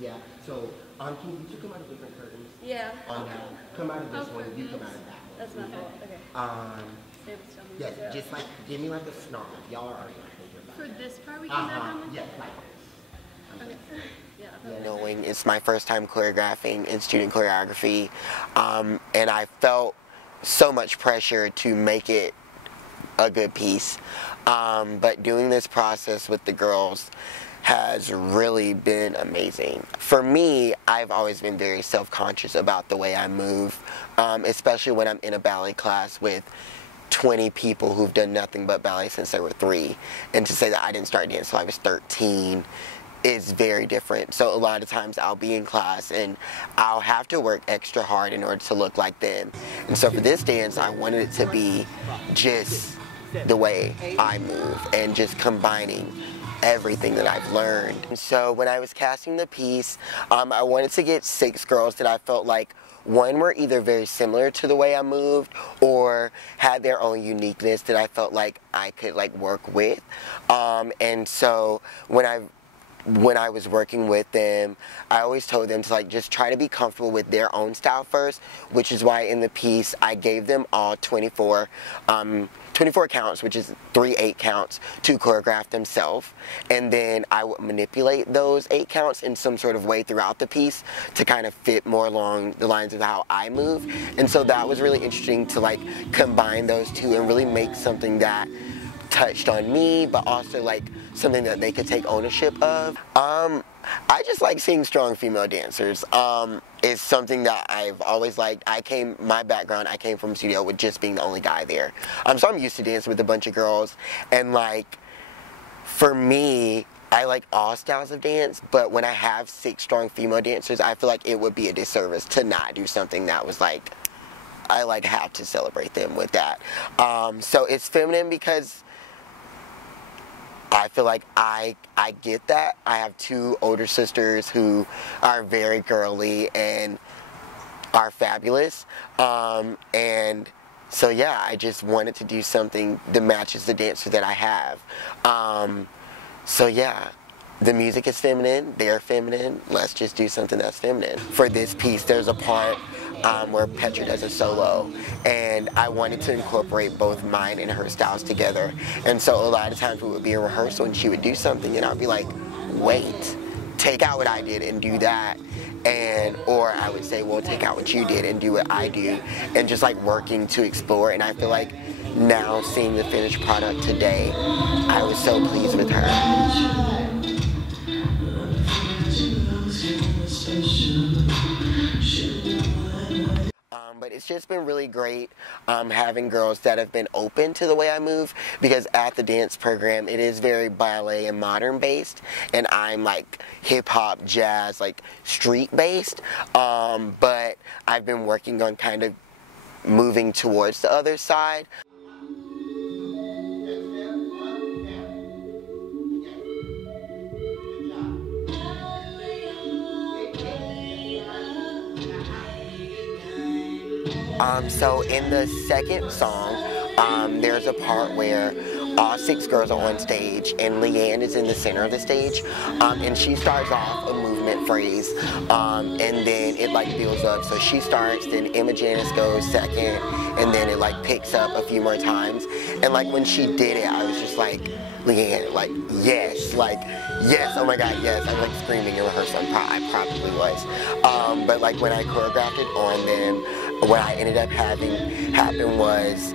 Yeah. So, can you come out of different curtains? Yeah. On that. Come out of this one. You come out of that one. That's my fault. Okay. Yes. Just like give me like a snarl. Y'all are already. For this part, we can have them. Yes. Like this. Okay. Yeah. Knowing it's my first time choreographing in student choreography, and I felt so much pressure to make it a good piece. But doing this process with the girls has really been amazing. For me, I've always been very self-conscious about the way I move, especially when I'm in a ballet class with 20 people who've done nothing but ballet since they were 3. And to say that I didn't start dance until I was 13 is very different. So a lot of times I'll be in class and I'll have to work extra hard in order to look like them. And so for this dance, I wanted it to be just the way I move and just combining everything that I've learned. And so when I was casting the piece, I wanted to get 6 girls that I felt like one were either very similar to the way I moved or had their own uniqueness that I felt like I could like work with. And so when I was working with them, I always told them to like just try to be comfortable with their own style first, which is why in the piece I gave them all 24 counts, which is 3 8 counts, to choreograph themselves. And then I would manipulate those 8 counts in some sort of way throughout the piece to kind of fit more along the lines of how I move. And so that was really interesting to like combine those two and really make something that touched on me, but also like something that they could take ownership of. I just like seeing strong female dancers. It's something that I've always liked. My background, I came from studio with just being the only guy there. So I'm used to dancing with a bunch of girls, and like, for me, I like all styles of dance, but when I have 6 strong female dancers, I feel like it would be a disservice to not do something that was like, I like have to celebrate them with that. So it's feminine because I feel like I get that. I have 2 older sisters who are very girly and are fabulous. And so yeah, I just wanted to do something that matches the dancer that I have. So yeah, the music is feminine, they're feminine, let's just do something that's feminine. For this piece, there's a part where Petra does a solo, and I wanted to incorporate both mine and her styles together. And so a lot of times we would be in rehearsal and she would do something and I'd be like, wait, take out what I did and do that. Or I would say, well, take out what you did and do what I do, and just like working to explore. And I feel like now seeing the finished product today, I was so pleased with her. But it's just been really great having girls that have been open to the way I move, because at the dance program it is very ballet and modern based, and I'm like hip hop, jazz, like street based, but I've been working on kind of moving towards the other side. So in the second song, there's a part where all 6 girls are on stage and Leigh is in the center of the stage, and she starts off a movement phrase, and then it like builds up. So she starts, then Janus goes second, and then it like picks up a few more times. And like when she did it, I was just like, Leigh, like, yes, oh my God, yes. I was like screaming in rehearsal. I probably was. But like when I choreographed it on them, what I ended up having happen was,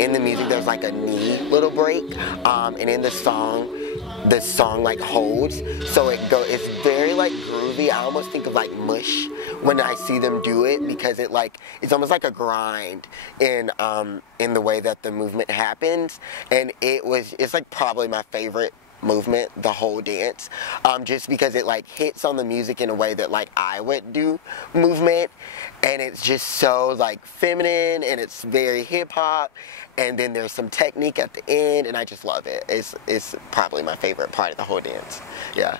in the music there's like a knee little break, and in the song like holds, so it's very like groovy. I almost think of like Mush when I see them do it, because it's almost like a grind in the way that the movement happens, and it's like probably my favorite movement, the whole dance, just because it like hits on the music in a way that like I would do movement, and it's just so like feminine, and it's very hip hop, and then there's some technique at the end, and I just love it. It's probably my favorite part of the whole dance. Yeah.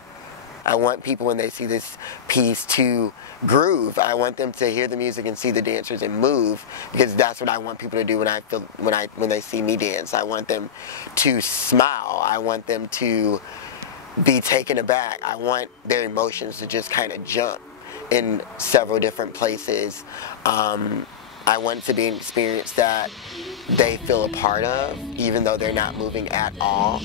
I want people, when they see this piece, to groove. I want them to hear the music and see the dancers and move, because that's what I want people to do when they see me dance. I want them to smile. I want them to be taken aback. I want their emotions to just kind of jump in several different places. I want it to be an experience that they feel a part of, even though they're not moving at all.